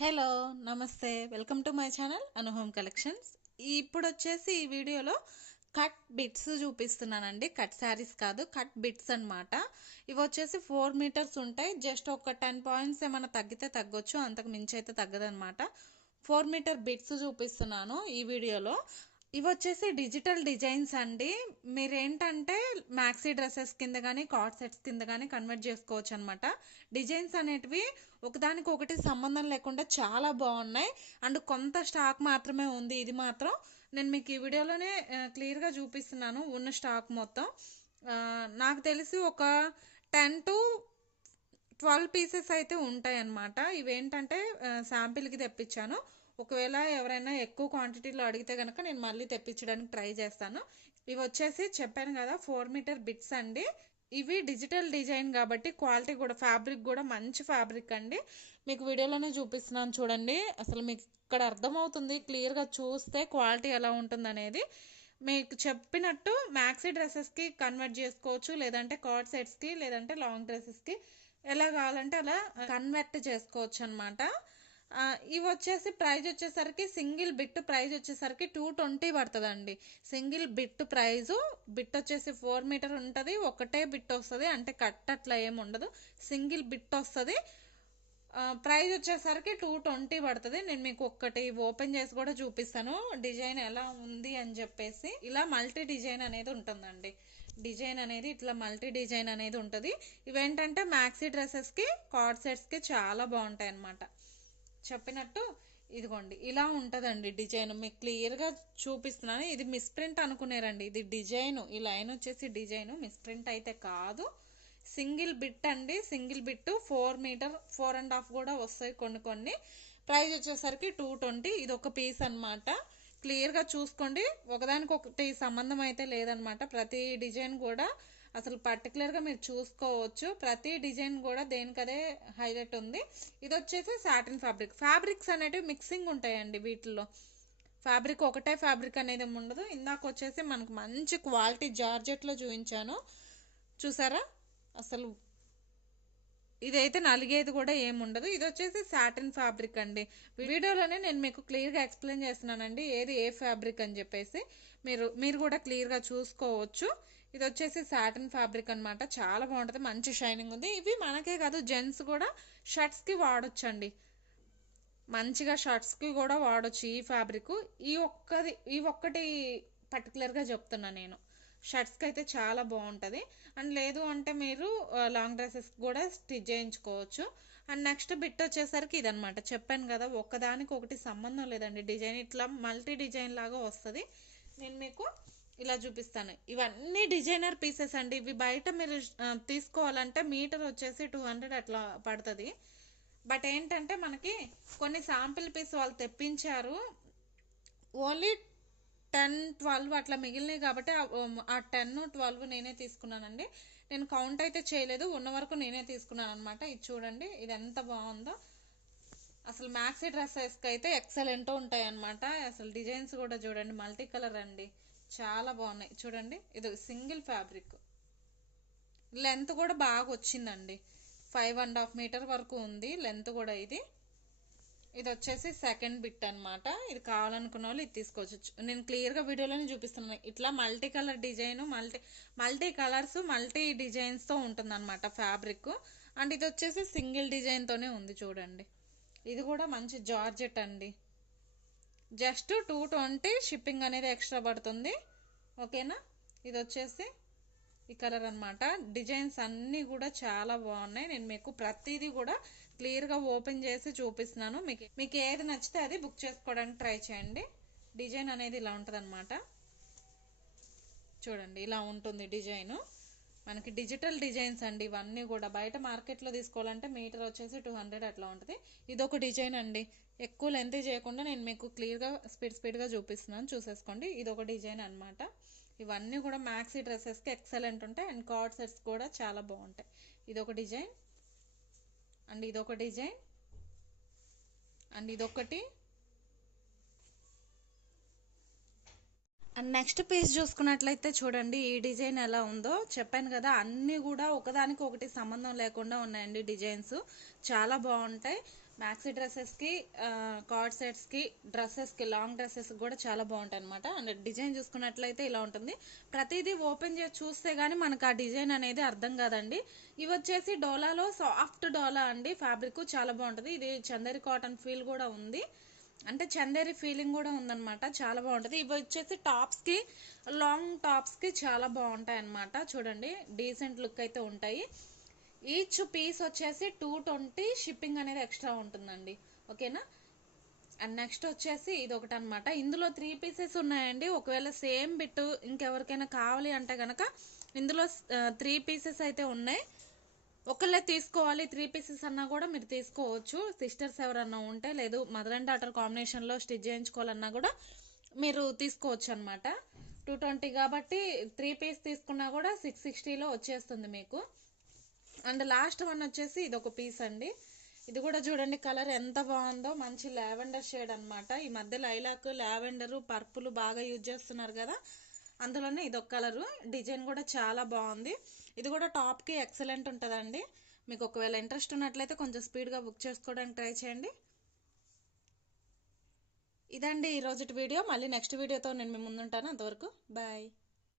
Hello నమస్తే welcome to my channel Anu home collections. ఇప్పుడు వచ్చేసి ఈ వీడియోలో కట్ బిట్స్ చూపిస్తున్నానండి. కట్ శారీస్ కాదు, కట్ బిట్స్ అన్నమాట. ఇవి వచ్చేసి 4 మీటర్స్ ఉంటాయి. జస్ట్ ఒక 10 పాయింట్స్ ఏమైనా తగ్గితే తగ్గొచ్చు, అంతకు మించి అయితే తగ్గదనమాట. 4 మీటర్ బిట్స్ చూపిస్తున్నాను ఈ వీడియోలో. ఇవి వచ్చేసి డిజిటల్ డిజైన్స్ అండి. మీరేంటంటే మ్యాక్సీ డ్రెస్సెస్ కింద కానీ కార్డ్ సెట్స్ కింద కానీ కన్వర్ట్ చేసుకోవచ్చు అనమాట. డిజైన్స్ అనేటివి ఒకదానికి ఒకటి సంబంధం లేకుండా చాలా బాగున్నాయి. అండ్ కొంత స్టాక్ మాత్రమే ఉంది. ఇది మాత్రం నేను మీకు ఈ వీడియోలోనే క్లియర్గా చూపిస్తున్నాను ఉన్న స్టాక్ మొత్తం. నాకు తెలిసి ఒక 10 to 12 పీసెస్ అయితే ఉంటాయి అన్నమాట. ఇవేంటంటే శాంపిల్కి తెప్పించాను. ఒకవేళ ఎవరైనా ఎక్కువ క్వాంటిటీలో అడిగితే కనుక నేను మళ్ళీ తెప్పించడానికి ట్రై చేస్తాను. ఇవి వచ్చేసి చెప్పాను కదా 4 మీటర్ బిట్స్ అండి. ఇవి డిజిటల్ డిజైన్ కాబట్టి క్వాలిటీ కూడా, ఫ్యాబ్రిక్ కూడా మంచి ఫ్యాబ్రిక్ అండి. మీకు వీడియోలోనే చూపిస్తున్నాను చూడండి. అసలు మీకు ఇక్కడ అర్థమవుతుంది క్లియర్గా చూస్తే క్వాలిటీ ఎలా ఉంటుంది అనేది. మీకు చెప్పినట్టు మ్యాక్సీ డ్రెస్సెస్కి కన్వర్ట్ చేసుకోవచ్చు, లేదంటే కార్డ్ సెట్స్కి, లేదంటే లాంగ్ డ్రెస్సెస్కి ఎలా కావాలంటే అలా కన్వర్ట్ చేసుకోవచ్చు అనమాట. ఇవి వచ్చేసి ప్రైస్ వచ్చేసరికి సింగిల్ బిట్ ప్రైస్ వచ్చేసరికి 220 పడుతుందండి. Single bit price. బిట్ వచ్చేసి 4 మీటర్ ఉంటుంది. ఒకటే బిట్ వస్తుంది, అంటే కట్ అట్లా ఏమి ఉండదు, సింగిల్ బిట్ వస్తుంది. ప్రైస్ వచ్చేసరికి 220 పడుతుంది. నేను మీకు ఒక్కటి ఓపెన్ చేసి కూడా చూపిస్తాను డిజైన్ ఎలా ఉంది అని చెప్పేసి. ఇలా మల్టీ డిజైన్ అనేది ఉంటుందండి. డిజైన్ అనేది ఇట్లా మల్టీ డిజైన్ అనేది ఉంటుంది. ఇవేంటంటే మ్యాక్సీ డ్రెస్సెస్కి, కార్డ్ సెట్స్కి చాలా బాగుంటాయి అన్నమాట. చెప్పినట్టు ఇదిగోండి ఇలా ఉంటుందండి డిజైన్. మీకు క్లియర్గా చూపిస్తున్నాను. ఇది మిస్ప్రింట్ అనుకునేరండి, ఇది డిజైన్. ఈ లైన్ వచ్చేసి డిజైన్, మిస్ప్రింట్ అయితే కాదు. సింగిల్ బిట్ అండి. సింగిల్ బిట్ 4 మీటర్, 4.5 కూడా వస్తాయి కొన్ని కొన్ని. ప్రైస్ వచ్చేసరికి 220. ఇది ఒక పీస్ అనమాట. క్లియర్గా చూసుకోండి, ఒకదానికొకటి సంబంధం అయితే లేదనమాట. ప్రతి డిజైన్ కూడా అసలు పర్టికులర్గా మీరు చూసుకోవచ్చు. ప్రతి డిజైన్ కూడా దేనికదే హైలైట్ ఉంది. ఇది వచ్చేసి సాటిన్ ఫ్యాబ్రిక్. ఫ్యాబ్రిక్స్ అనేటివి మిక్సింగ్ ఉంటాయండి వీటిల్లో. ఫ్యాబ్రిక్ ఒకటే ఫ్యాబ్రిక్ అనేది ఉండదు. ఇందాక వచ్చేసి మనకు మంచి క్వాలిటీ జార్జెట్లో చూపించాను చూసారా. అసలు ఇదైతే నలిగేది కూడా ఏముండదు. ఇది వచ్చేసి సాటిన్ ఫ్యాబ్రిక్ అండి. వీడియోలోనే నేను మీకు క్లియర్గా ఎక్స్ప్లెయిన్ చేస్తున్నానండి ఏది ఏ ఫ్యాబ్రిక్ అని చెప్పేసి. మీరు కూడా క్లియర్గా చూసుకోవచ్చు. ఇది వచ్చేసి సాటిన్ ఫ్యాబ్రిక్ అనమాట. చాలా బాగుంటుంది, మంచి షైనింగ్ ఉంది. ఇవి మనకే కాదు, జెంట్స్ కూడా షర్ట్స్కి వాడొచ్చండి. మంచిగా షర్ట్స్కి కూడా వాడొచ్చు ఈ ఫ్యాబ్రిక్. ఈ ఒక్కటి పర్టికులర్గా చెప్తున్నా నేను. షర్ట్స్కి అయితే చాలా బాగుంటుంది. అండ్ లేదు అంటే మీరు లాంగ్ డ్రెస్సెస్ కూడా స్టిచ్ చేయించుకోవచ్చు. అండ్ నెక్స్ట్ బిట్ వచ్చేసరికి ఇదనమాట. చెప్పాను కదా ఒక్కదానికి ఒకటి సంబంధం లేదండి. డిజైన్ ఇట్లా మల్టీ డిజైన్ లాగా వస్తుంది. నేను మీకు ఇలా చూపిస్తాను. ఇవన్నీ డిజైనర్ పీసెస్ అండి. ఇవి బయట మీరు తీసుకోవాలంటే మీటర్ వచ్చేసి 200 అట్లా పడుతుంది. బట్ ఏంటంటే మనకి కొన్ని శాంపిల్ పీస్ వాళ్ళు తెప్పించారు, ఓన్లీ 10-12 అట్లా మిగిలినాయి కాబట్టి ఆ 10-12 నేనే తీసుకున్నానండి. నేను కౌంట్ అయితే చేయలేదు, ఉన్న వరకు నేనే తీసుకున్నాను అనమాట. ఇది చూడండి, ఇది ఎంత బాగుందో. అసలు మ్యాక్సీ డ్రెస్సెస్కి అయితే ఎక్సలెంట్ ఉంటాయి అనమాట. అసలు డిజైన్స్ కూడా చూడండి, మల్టీ కలర్ అండి, చాలా బాగున్నాయి. చూడండి, ఇది సింగిల్ ఫ్యాబ్రిక్. లెంత్ కూడా బాగా వచ్చిందండి. 5.5 మీటర్ వరకు ఉంది లెంత్ కూడా. ఇది వచ్చేసి సెకండ్ బిట్ అనమాట. ఇది కావాలనుకున్న వాళ్ళు ఇది తీసుకోవచ్చు. నేను క్లియర్గా వీడియోలోనే చూపిస్తున్నాను. ఇట్లా multi colour design, multi colours, multi డిజైన్స్తో ఉంటుంది అనమాట ఫ్యాబ్రిక్. అండ్ ఇది వచ్చేసి సింగిల్ డిజైన్తోనే ఉంది చూడండి. ఇది కూడా మంచి జార్జెట్ అండి. జస్ట్ 220 షిప్పింగ్ అనేది ఎక్స్ట్రా పడుతుంది. ఓకేనా. ఇది వచ్చేసి ఈ కలర్ అనమాట. డిజైన్స్ అన్నీ కూడా చాలా బాగున్నాయి. నేను మీకు ప్రతిదీ కూడా క్లియర్గా ఓపెన్ చేసి చూపిస్తున్నాను. మీకు ఏది నచ్చితే అది బుక్ చేసుకోవడానికి ట్రై చేయండి. డిజైన్ అనేది ఇలా ఉంటుంది అనమాట. చూడండి, ఇలా ఉంటుంది డిజైను. మనకి డిజిటల్ డిజైన్స్ అండి ఇవన్నీ కూడా. బయట మార్కెట్లో తీసుకోవాలంటే మీటర్ వచ్చేసి 200 అట్లా ఉంటుంది. ఇదొక డిజైన్ అండి. ఎక్కువ లెంత్ చేయకుండా నేను మీకు క్లియర్గా స్పీడ్గా చూపిస్తున్నాను, చూసేసుకోండి. ఇదొక డిజైన్ అనమాట. ఇవన్నీ కూడా మ్యాక్సీ డ్రెస్సెస్కి ఎక్సలెంట్ ఉంటాయి. అండ్ కార్డ్ సెట్స్ కూడా చాలా బాగుంటాయి. ఇదొక డిజైన్, అండ్ ఇదొక డిజైన్, అండ్ ఇదొకటి. అండ్ నెక్స్ట్ పీస్ చూసుకున్నట్లయితే చూడండి ఈ డిజైన్ ఎలా ఉందో. చెప్పాను కదా అన్నీ కూడా ఒకదానికి ఒకటి సంబంధం లేకుండా ఉన్నాయండి డిజైన్స్. చాలా బాగుంటాయి. మ్యాక్సీ డ్రెస్సెస్కి, కార్డ్ సెట్స్కి, డ్రెస్సెస్కి, లాంగ్ డ్రెస్సెస్కి కూడా చాలా బాగుంటాయి అనమాట. అండ్ డిజైన్ చూసుకున్నట్లయితే ఇలా ఉంటుంది. ప్రతిదీ ఓపెన్ చేసి చూస్తే కానీ మనకు ఆ డిజైన్ అనేది అర్థం కాదండి. ఇవి వచ్చేసి డోలాలో సాఫ్ట్ డోలా అండి. ఫ్యాబ్రిక్ చాలా బాగుంటుంది. ఇది చందేరి కాటన్ ఫీల్ కూడా ఉంది, అంటే చందేరి ఫీలింగ్ కూడా ఉందన్నమాట. చాలా బాగుంటుంది. ఇవి వచ్చేసి టాప్స్కి, లాంగ్ టాప్స్కి చాలా బాగుంటాయి అన్నమాట. చూడండి డీసెంట్ లుక్ అయితే ఉంటాయి. ఈచ్ పీస్ వచ్చేసి 220 షిప్పింగ్ అనేది ఎక్స్ట్రా ఉంటుందండి. ఓకేనా. అండ్ నెక్స్ట్ వచ్చేసి ఇది ఒకటి అనమాట. ఇందులో 3 పీసెస్ ఉన్నాయండి. ఒకవేళ సేమ్ బిట్ ఇంకెవరికైనా కావాలి అంటే కనుక ఇందులో 3 పీసెస్ అయితే ఉన్నాయి. ఒకళ్ళే తీసుకోవాలి 3 పీసెస్ అన్నా కూడా మీరు తీసుకోవచ్చు. సిస్టర్స్ ఎవరన్నా ఉంటే, లేదు మదర్ అండ్ డాటర్ కాంబినేషన్లో స్టిచ్ చేయించుకోవాలన్నా కూడా మీరు తీసుకోవచ్చు అనమాట. 220 కాబట్టి 3 పీస్ తీసుకున్నా కూడా 660లో వచ్చేస్తుంది మీకు. అండ్ లాస్ట్ వన్ వచ్చేసి ఇది ఒక పీస్ అండి. ఇది కూడా చూడండి కలర్ ఎంత బాగుందో, మంచి లావెండర్ షేడ్ అనమాట. ఈ మధ్య లైలాక్, లావెండర్, పర్పుల్ బాగా యూజ్ చేస్తున్నారు కదా, అందులోనే ఇది ఒక కలరు. డిజైన్ కూడా చాలా బాగుంది. ఇది కూడా టాప్కి ఎక్సలెంట్ ఉంటుందండి. మీకు ఒకవేళ ఇంట్రెస్ట్ ఉన్నట్లయితే కొంచెం స్పీడ్గా బుక్ చేసుకోవడానికి ట్రై చేయండి. ఇదండి ఈరోజు వీడియో. మళ్ళీ నెక్స్ట్ వీడియోతో నేను మీ ముందుంటాను. అంతవరకు బాయ్.